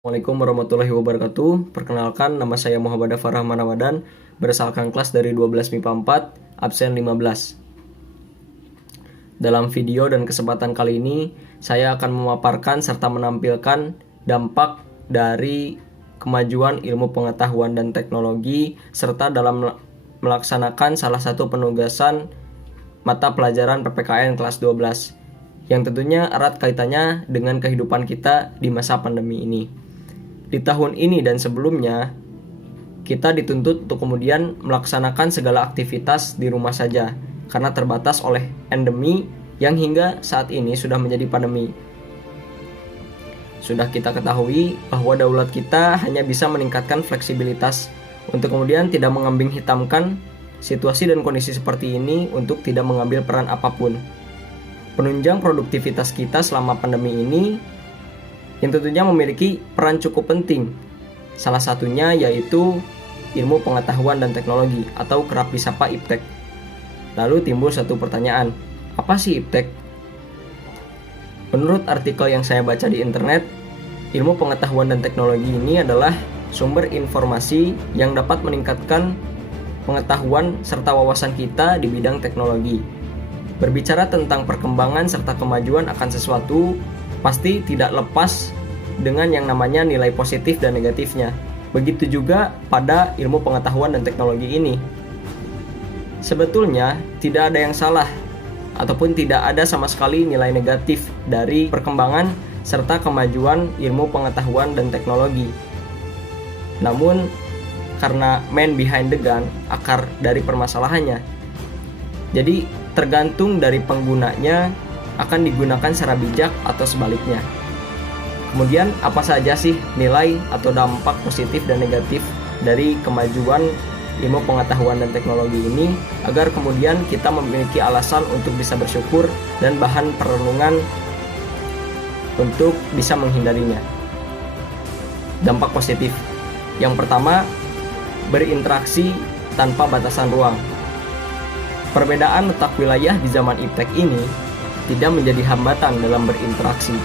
Assalamualaikum warahmatullahi wabarakatuh. Perkenalkan, nama saya Muhammad Farahman Ramadan, berasalkan kelas dari 12 MIPA 4, absen 15. Dalam video dan kesempatan kali ini, saya akan memaparkan serta menampilkan dampak dari kemajuan ilmu pengetahuan dan teknologi serta dalam melaksanakan salah satu penugasan mata pelajaran PPKN kelas 12 yang tentunya erat kaitannya dengan kehidupan kita di masa pandemi ini. Di tahun ini dan sebelumnya, kita dituntut untuk kemudian melaksanakan segala aktivitas di rumah saja karena terbatas oleh endemi yang hingga saat ini sudah menjadi pandemi. Sudah kita ketahui bahwa daulat kita hanya bisa meningkatkan fleksibilitas untuk kemudian tidak mengambing hitamkan situasi dan kondisi seperti ini untuk tidak mengambil peran apapun. Penunjang produktivitas kita selama pandemi ini yang tentunya memiliki peran cukup penting. Salah satunya yaitu ilmu pengetahuan dan teknologi atau kerap disapa IPTEK. Lalu timbul satu pertanyaan, apa sih IPTEK? Menurut artikel yang saya baca di internet, ilmu pengetahuan dan teknologi ini adalah sumber informasi yang dapat meningkatkan pengetahuan serta wawasan kita di bidang teknologi. Berbicara tentang perkembangan serta kemajuan akan sesuatu, pasti tidak lepas dengan yang namanya nilai positif dan negatifnya. Begitu juga pada ilmu pengetahuan dan teknologi ini. Sebetulnya tidak ada yang salah ataupun tidak ada sama sekali nilai negatif dari perkembangan serta kemajuan ilmu pengetahuan dan teknologi. Namun karena man behind the gun, akar dari permasalahannya. Jadi tergantung dari penggunanya akan digunakan secara bijak atau sebaliknya. Kemudian apa saja sih nilai atau dampak positif dan negatif dari kemajuan ilmu pengetahuan dan teknologi ini agar kemudian kita memiliki alasan untuk bisa bersyukur dan bahan perenungan untuk bisa menghindarinya. Dampak positif. Yang pertama, berinteraksi tanpa batasan ruang. Perbedaan letak wilayah di zaman IPTEK ini tidak menjadi hambatan dalam berinteraksi.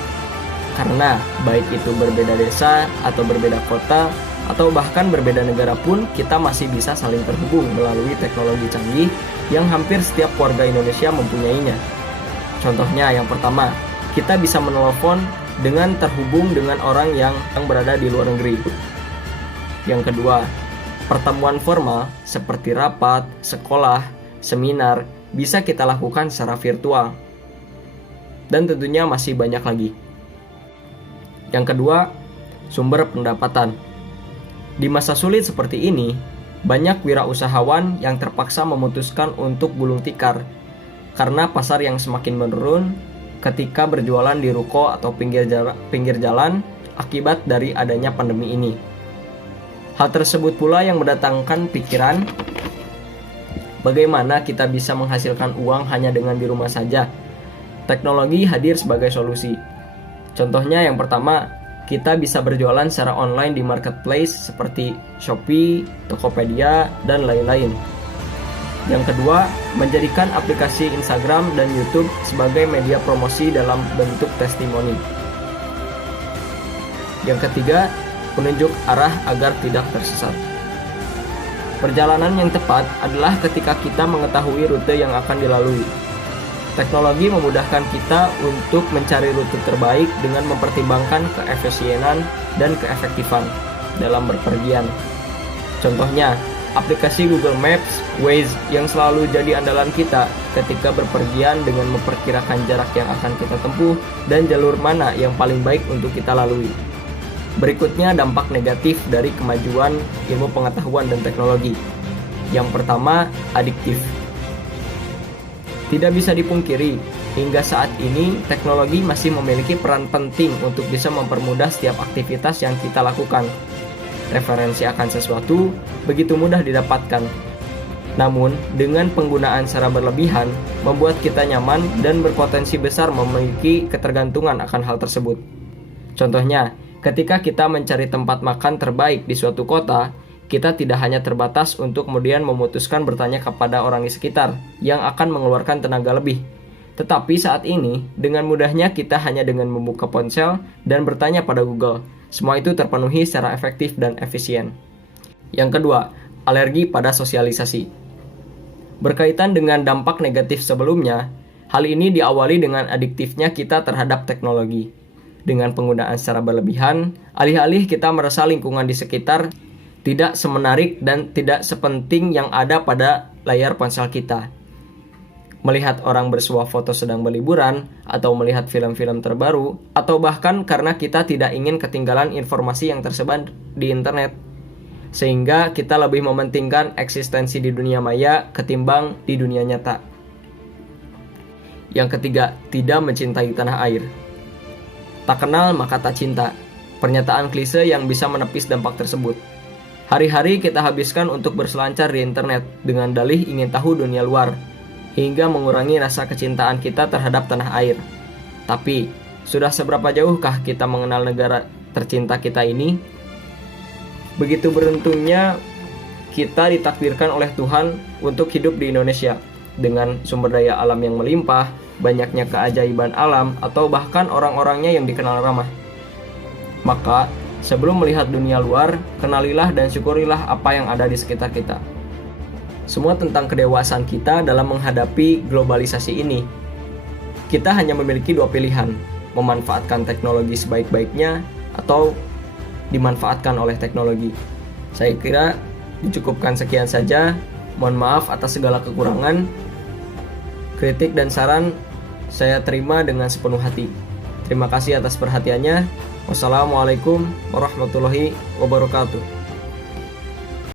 Karena baik itu berbeda desa atau berbeda kota atau bahkan berbeda negara pun kita masih bisa saling terhubung melalui teknologi canggih yang hampir setiap warga Indonesia mempunyainya. Contohnya yang pertama, kita bisa menelpon dengan terhubung dengan orang yang berada di luar negeri. Yang kedua, pertemuan formal seperti rapat, sekolah, seminar bisa kita lakukan secara virtual. Dan tentunya masih banyak lagi. Yang kedua, sumber pendapatan. Di masa sulit seperti ini, banyak wirausahawan yang terpaksa memutuskan untuk gulung tikar karena pasar yang semakin menurun ketika berjualan di ruko atau pinggir jalan akibat dari adanya pandemi ini. Hal tersebut pula yang mendatangkan pikiran bagaimana kita bisa menghasilkan uang hanya dengan di rumah saja. Teknologi hadir sebagai solusi. Contohnya yang pertama, kita bisa berjualan secara online di marketplace seperti Shopee, Tokopedia, dan lain-lain. Yang kedua, menjadikan aplikasi Instagram dan YouTube sebagai media promosi dalam bentuk testimoni. Yang ketiga, penunjuk arah agar tidak tersesat. Perjalanan yang tepat adalah ketika kita mengetahui rute yang akan dilalui. Teknologi memudahkan kita untuk mencari rute terbaik dengan mempertimbangkan keefisienan dan keefektifan dalam berpergian. Contohnya, aplikasi Google Maps, Waze yang selalu jadi andalan kita ketika berpergian dengan memperkirakan jarak yang akan kita tempuh dan jalur mana yang paling baik untuk kita lalui. Berikutnya dampak negatif dari kemajuan ilmu pengetahuan dan teknologi. Yang pertama, adiktif. Tidak bisa dipungkiri, hingga saat ini teknologi masih memiliki peran penting untuk bisa mempermudah setiap aktivitas yang kita lakukan. Referensi akan sesuatu begitu mudah didapatkan. Namun, dengan penggunaan secara berlebihan, membuat kita nyaman dan berpotensi besar memiliki ketergantungan akan hal tersebut. Contohnya, ketika kita mencari tempat makan terbaik di suatu kota, kita tidak hanya terbatas untuk kemudian memutuskan bertanya kepada orang di sekitar yang akan mengeluarkan tenaga lebih. Tetapi saat ini, dengan mudahnya kita hanya dengan membuka ponsel dan bertanya pada Google, semua itu terpenuhi secara efektif dan efisien. Yang kedua, alergi pada sosialisasi. Berkaitan dengan dampak negatif sebelumnya, hal ini diawali dengan adiktifnya kita terhadap teknologi. Dengan penggunaan secara berlebihan, alih-alih kita merasa lingkungan di sekitar tidak semenarik dan tidak sepenting yang ada pada layar ponsel kita. Melihat orang bersuah foto sedang berliburan, atau melihat film-film terbaru, atau bahkan karena kita tidak ingin ketinggalan informasi yang tersebar di internet. Sehingga kita lebih mementingkan eksistensi di dunia maya ketimbang di dunia nyata. Yang ketiga, tidak mencintai tanah air. Tak kenal maka tak cinta. Pernyataan klise yang bisa menepis dampak tersebut. Hari-hari kita habiskan untuk berselancar di internet dengan dalih ingin tahu dunia luar, hingga mengurangi rasa kecintaan kita terhadap tanah air. Tapi, sudah seberapa jauhkah kita mengenal negara tercinta kita ini? Begitu beruntungnya kita ditakdirkan oleh Tuhan untuk hidup di Indonesia dengan sumber daya alam yang melimpah, banyaknya keajaiban alam, atau bahkan orang-orangnya yang dikenal ramah. Maka, sebelum melihat dunia luar, kenalilah dan syukurilah apa yang ada di sekitar kita. Semua tentang kedewasaan kita dalam menghadapi globalisasi ini. Kita hanya memiliki dua pilihan, memanfaatkan teknologi sebaik-baiknya atau dimanfaatkan oleh teknologi. Saya kira dicukupkan sekian saja. Mohon maaf atas segala kekurangan. Kritik dan saran saya terima dengan sepenuh hati. Terima kasih atas perhatiannya. Wassalamualaikum warahmatullahi wabarakatuh.